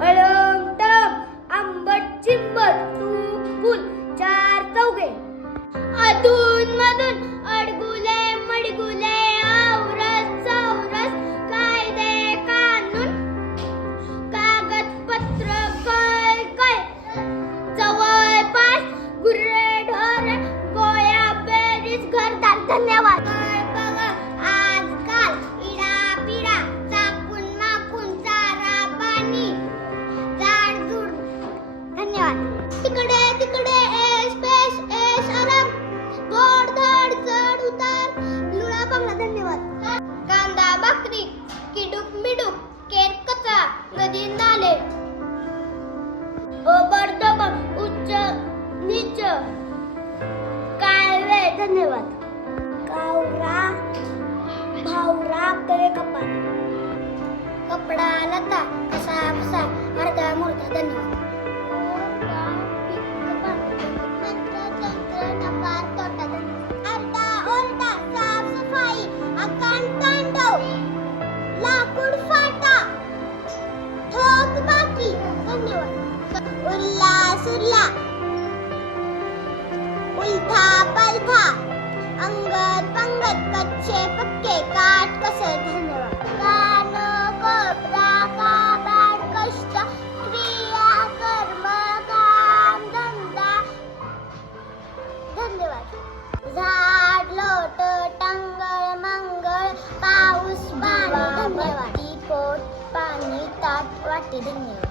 अळम आंबट चिंबट चुकून चार चौघे. अधून मधून अडगुले मडगुले आवरस चौरस कायदे कानून कागदपत्र कळ कळ. जवळपास गुर्रे ढोर गोया बेरीज घरदार धन्यवाद. Evet. अंगद पंगत कच्चे पक्के काट कसे धन्यवाद कान कोपरा काबाड कष्ट क्रिया कर्म काम धंदा धन्यवाद झाड लोट टंगळ मंगळ पाऊस पाणी धन्यवाद पोट पाणी ताट वाटी धन्यवाद